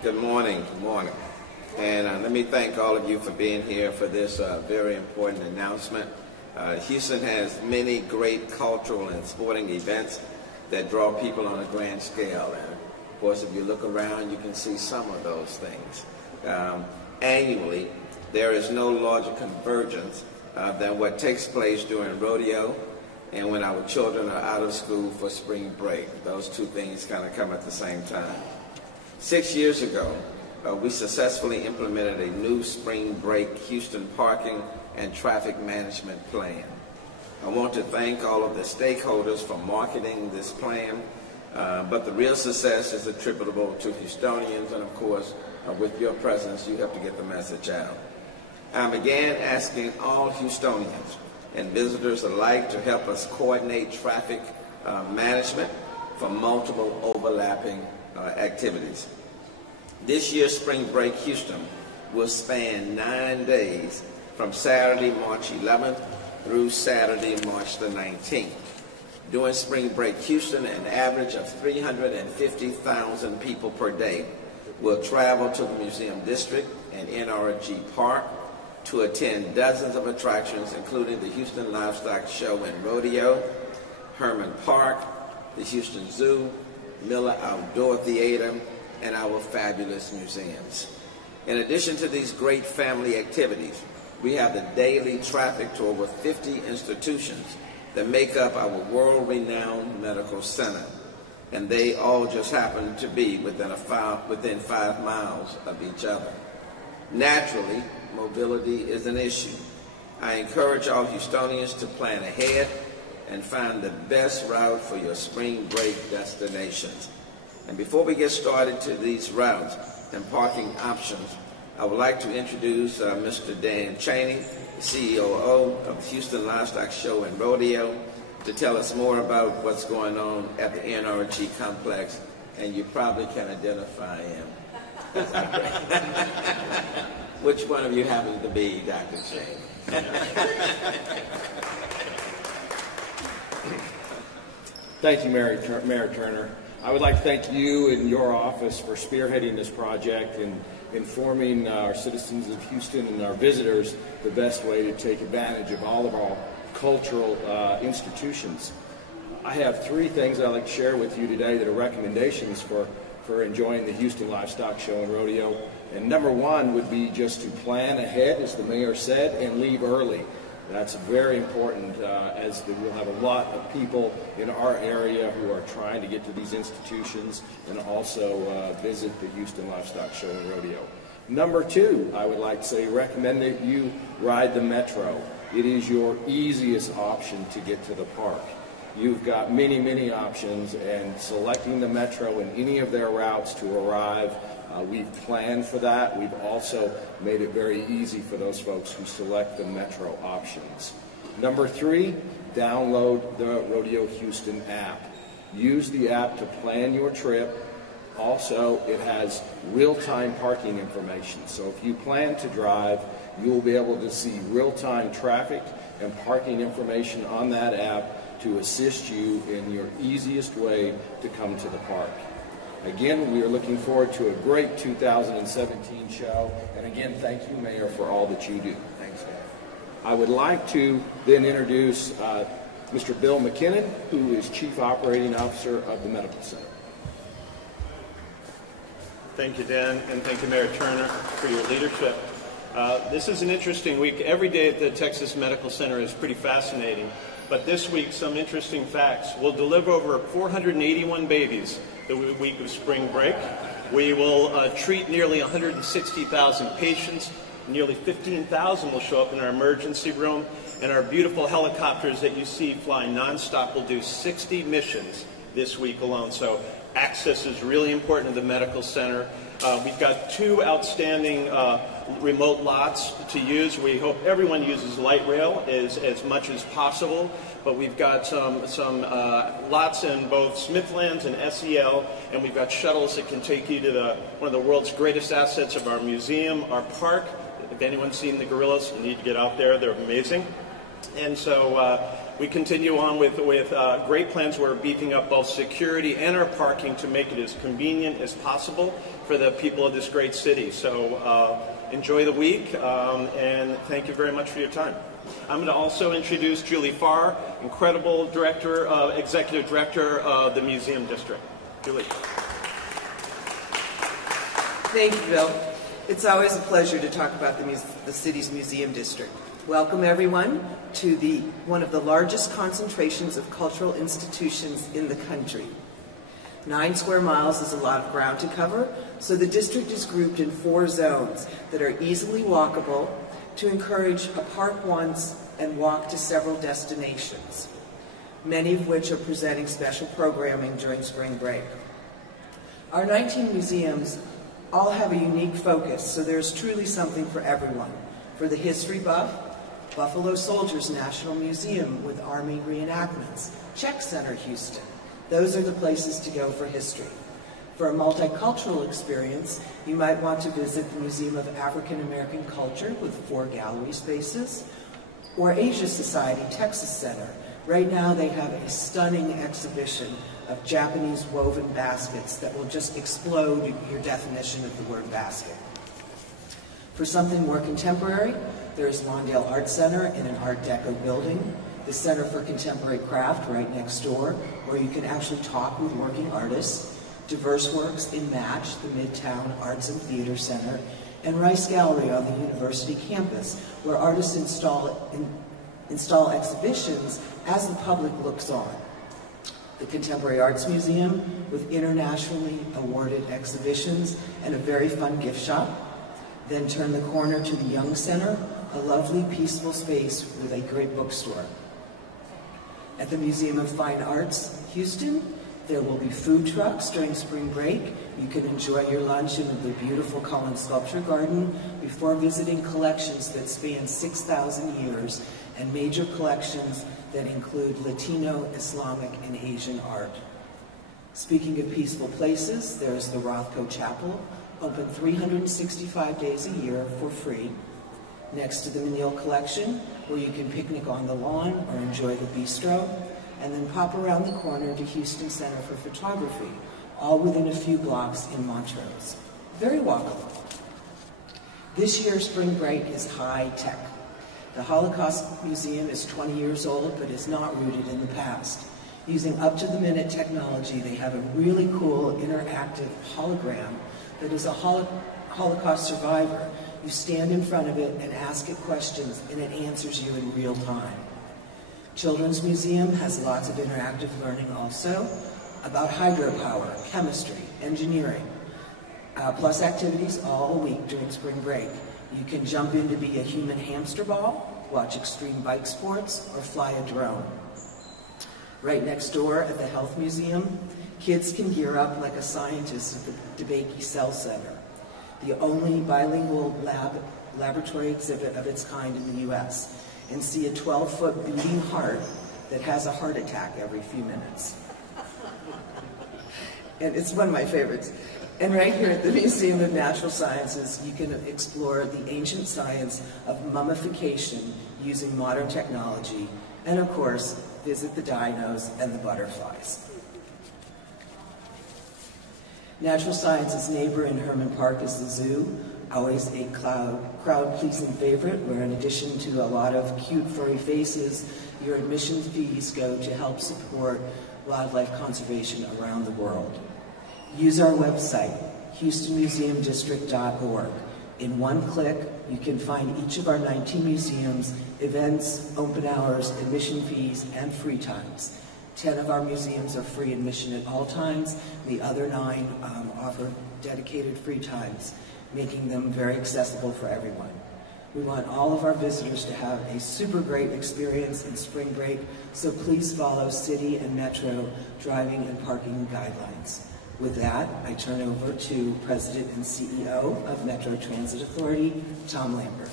Good morning. Good morning. And let me thank all of you for being here for this very important announcement. Houston has many great cultural and sporting events that draw people on a grand scale. And of course, if you look around, you can see some of those things. Annually, there is no larger convergence than what takes place during rodeo and when our children are out of school for spring break. Those two things kind of come at the same time. 6 years ago, we successfully implemented a new spring break Houston parking and traffic management plan. I want to thank all of the stakeholders for marketing this plan, but the real success is attributable to Houstonians, and of course, with your presence, you have to get the message out. I began asking all Houstonians and visitors alike to help us coordinate traffic management for multiple overlapping activities. This year's Spring Break Houston will span 9 days from Saturday, March 11th through Saturday, March the 19th. During Spring Break Houston, an average of 350,000 people per day will travel to the Museum District and NRG Park to attend dozens of attractions, including the Houston Livestock Show and Rodeo, Herman Park, the Houston Zoo, Miller Outdoor Theater, and our fabulous museums. In addition to these great family activities, we have the daily traffic to over 50 institutions that make up our world-renowned medical center, and they all just happen to be within 5 miles of each other. Naturally, mobility is an issue. I encourage all Houstonians to plan ahead and find the best route for your spring break destinations. And before we get started to these routes and parking options, I would like to introduce Mr. Dan Chaney, the CEO of the Houston Livestock Show and Rodeo, to tell us more about what's going on at the NRG complex, and you probably can identify him. Which one of you happens to be Dr. Chaney? Thank you, Mayor Turner. I would like to thank you and your office for spearheading this project and informing our citizens of Houston and our visitors the best way to take advantage of all of our cultural institutions. I have 3 things I'd like to share with you today that are recommendations for enjoying the Houston Livestock Show and Rodeo. And number 1 would be just to plan ahead, as the mayor said, and leave early. That's very important, as we'll have a lot of people in our area who are trying to get to these institutions and also visit the Houston Livestock Show and Rodeo. Number 2, I would like to say, recommend that you ride the Metro. It is your easiest option to get to the park. You've got many, many options, and selecting the Metro in any of their routes to arrive, we've planned for that. We've also made it very easy for those folks who select the Metro options. Number 3, download the Rodeo Houston app. Use the app to plan your trip. Also, it has real-time parking information. So if you plan to drive, you will be able to see real-time traffic and parking information on that app to assist you in your easiest way to come to the park. Again, we are looking forward to a great 2017 show. And again, thank you, Mayor, for all that you do. Thanks, Mayor. I would like to then introduce Mr. Bill McKinnon, who is Chief Operating Officer of the Medical Center. Thank you, Dan, and thank you, Mayor Turner, for your leadership. This is an interesting week. Every day at the Texas Medical Center is pretty fascinating. But this week, some interesting facts. We'll deliver over 481 babies the week of spring break. We will treat nearly 160,000 patients. Nearly 15,000 will show up in our emergency room. And our beautiful helicopters that you see flying nonstop will do 60 missions this week alone. So access is really important to the medical center. We've got 2 outstanding remote lots to use. We hope everyone uses light rail as much as possible, but we've got some lots in both Smithlands and SEL, and we've got shuttles that can take you to one of the world's greatest assets of our museum, our park. If anyone's seen the gorillas, you need to get out there. They're amazing. And so We continue on with great plans. We're beefing up both security and our parking to make it as convenient as possible for the people of this great city. So enjoy the week, and thank you very much for your time. I'm going to also introduce Julie Farr, incredible executive director of the Museum District. Julie. Thank you, Bill. It's always a pleasure to talk about the city's museum district. Welcome, everyone, to one of the largest concentrations of cultural institutions in the country. 9 square miles is a lot of ground to cover, so the district is grouped in 4 zones that are easily walkable to encourage a park once and walk to several destinations, many of which are presenting special programming during spring break. Our 19 museums all have a unique focus, so there's truly something for everyone. For the history buff, Buffalo Soldiers National Museum with Army reenactments, Czech Center Houston. Those are the places to go for history. For a multicultural experience, you might want to visit the Museum of African American Culture with 4 gallery spaces, or Asia Society Texas Center. Right now they have a stunning exhibition of Japanese woven baskets that will just explode your definition of the word basket. For something more contemporary, there's Lawndale Art Center in an Art Deco building, the Center for Contemporary Craft right next door, where you can actually talk with working artists, Diverse Works in Match, the Midtown Arts and Theater Center, and Rice Gallery on the university campus, where artists install exhibitions as the public looks on. The Contemporary Arts Museum with internationally awarded exhibitions and a very fun gift shop. Then turn the corner to the Young Center, a lovely, peaceful space with a great bookstore. At the Museum of Fine Arts, Houston, there will be food trucks during spring break. You can enjoy your lunch in the beautiful Cullen Sculpture Garden before visiting collections that span 6,000 years and major collections that include Latino, Islamic, and Asian art. Speaking of peaceful places, there's the Rothko Chapel, open 365 days a year for free, next to the Menil Collection, where you can picnic on the lawn or enjoy the bistro, and then pop around the corner to Houston Center for Photography, all within a few blocks in Montrose. Very walkable. This year's spring break is high tech. The Holocaust Museum is 20 years old, but is not rooted in the past. Using up-to-the-minute technology, they have a really cool interactive hologram that is a Holocaust survivor. You stand in front of it and ask it questions, and it answers you in real time. Children's Museum has lots of interactive learning also about hydropower, chemistry, engineering, plus activities all week during spring break. You can jump in to be a human hamster ball, watch extreme bike sports, or fly a drone. Right next door at the Health Museum, kids can gear up like a scientist at the DeBakey Cell Center, the only bilingual laboratory exhibit of its kind in the U.S., and see a 12-foot beating heart that has a heart attack every few minutes. And it's one of my favorites. And right here at the Museum of Natural Sciences, you can explore the ancient science of mummification using modern technology, and of course, visit the dinos and the butterflies. Natural Science's neighbor in Herman Park is the zoo, always a crowd-pleasing favorite, where in addition to a lot of cute furry faces, your admission fees go to help support wildlife conservation around the world. Use our website, HoustonMuseumDistrict.org. In one click, you can find each of our 19 museums, events, open hours, admission fees, and free times. 10 of our museums are free admission at all times. The other 9 offer dedicated free times, making them very accessible for everyone. We want all of our visitors to have a super great experience in spring break, so please follow city and metro driving and parking guidelines. With that, I turn over to President and CEO of Metro Transit Authority, Tom Lambert.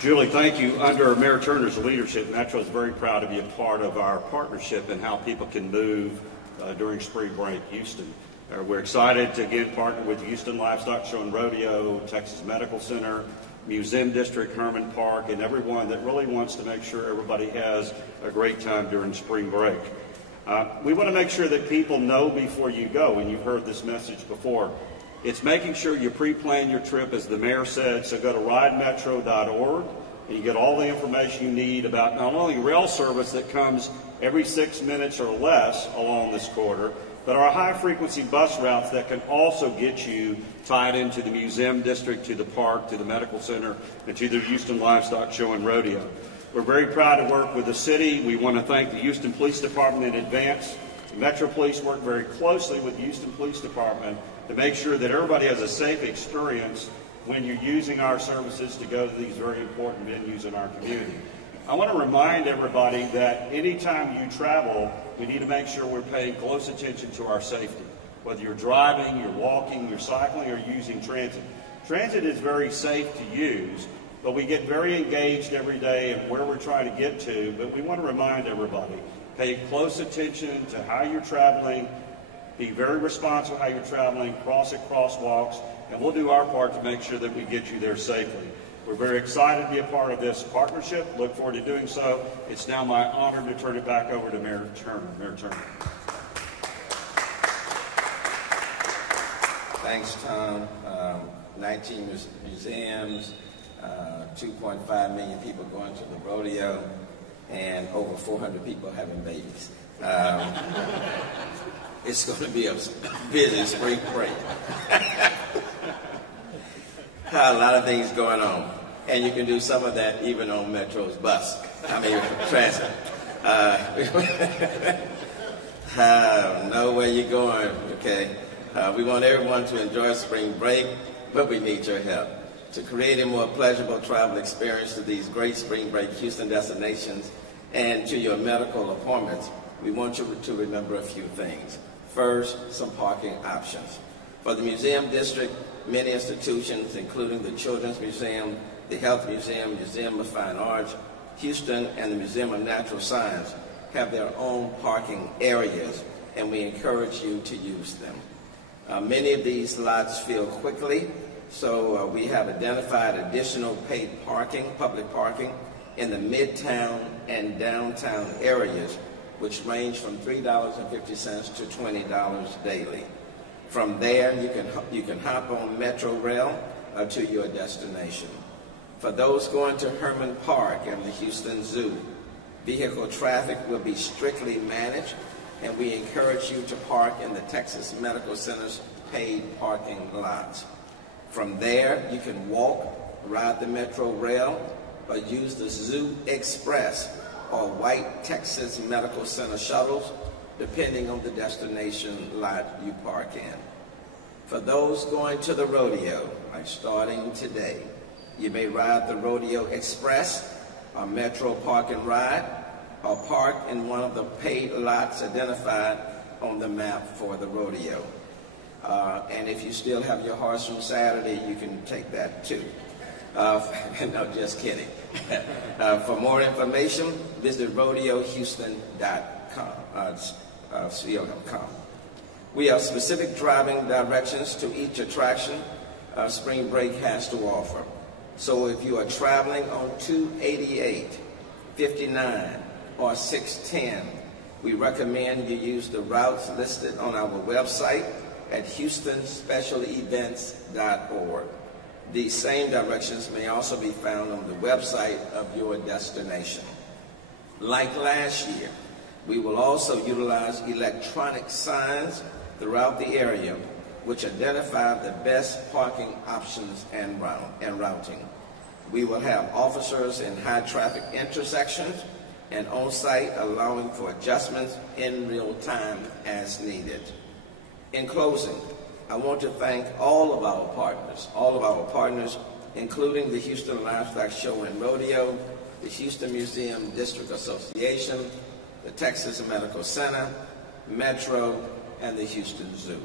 Julie, thank you. Under Mayor Turner's leadership, Metro is very proud to be a part of our partnership and how people can move during spring break, Houston. We're excited to again partner with Houston Livestock Show and Rodeo, Texas Medical Center, Museum District, Herman Park, and everyone that really wants to make sure everybody has a great time during spring break. We want to make sure that people know before you go, and you've heard this message before. It's making sure you pre-plan your trip, as the mayor said, so go to ridemetro.org, and you get all the information you need about not only rail service that comes every 6 minutes or less along this corridor, but our high-frequency bus routes that can also get you tied into the Museum District, to the park, to the medical center, and to the Houston Livestock Show and Rodeo. We're very proud to work with the city. We want to thank the Houston Police Department in advance. The Metro Police work very closely with the Houston Police Department to make sure that everybody has a safe experience when you're using our services to go to these very important venues in our community. I want to remind everybody that anytime you travel, we need to make sure we're paying close attention to our safety. Whether you're driving, you're walking, you're cycling, or using transit. Transit is very safe to use, but we get very engaged every day in where we're trying to get to. But we want to remind everybody, pay close attention to how you're traveling, be very responsible how you're traveling, cross at crosswalks, and we'll do our part to make sure that we get you there safely. We're very excited to be a part of this partnership. Look forward to doing so. It's now my honor to turn it back over to Mayor Turner. Mayor Turner. Thanks, Tom. 19 museums, 2.5 million people going to the rodeo, and over 400 people having babies. It's going to be a busy spring break. A lot of things going on. And you can do some of that even on Metro's bus. Transit. Know where you're going, okay? We want everyone to enjoy spring break, but we need your help. To create a more pleasurable travel experience to these great spring break Houston destinations and to your medical appointments, we want you to remember a few things. First, some parking options. For the Museum District, many institutions, including the Children's Museum, the Health Museum, Museum of Fine Arts, Houston, and the Museum of Natural Science, have their own parking areas, and we encourage you to use them. Many of these lots fill quickly, so we have identified additional paid parking, public parking, in the Midtown and downtown areas, which range from $3.50 to $20 daily. From there, you can hop on Metro Rail to your destination. For those going to Herman Park and the Houston Zoo, vehicle traffic will be strictly managed, and we encourage you to park in the Texas Medical Center's paid parking lots. From there, you can walk, ride the Metro Rail, or use the Zoo Express or White Texas Medical Center shuttles, depending on the destination lot you park in. For those going to the rodeo, like starting today, you may ride the Rodeo Express or Metro Park and Ride, or park in one of the paid lots identified on the map for the rodeo. And if you still have your horse from Saturday, you can take that too. No, just kidding. For more information, visit rodeohouston.com. We have specific driving directions to each attraction spring break has to offer. So if you are traveling on 288, 59, or 610, we recommend you use the routes listed on our website at houstonspecialevents.org. These same directions may also be found on the website of your destination. Like last year, we will also utilize electronic signs throughout the area which identify the best parking options and routing. We will have officers in high traffic intersections and on-site, allowing for adjustments in real time as needed. In closing, I want to thank all of our partners, including the Houston Livestock Show and Rodeo, the Houston Museum District Association, the Texas Medical Center, Metro, and the Houston Zoo.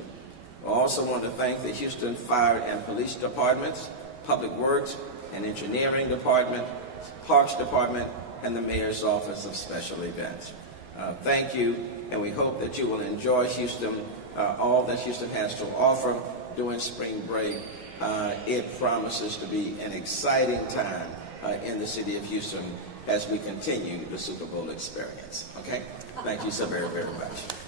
I also want to thank the Houston Fire and Police Departments, Public Works and Engineering Department, Parks Department, and the Mayor's Office of Special Events. Thank you, and we hope that you will enjoy Houston, all that Houston has to offer during spring break it promises to be an exciting time in the city of Houston as we continue the Super Bowl experience. Okay? Thank you so very, very much.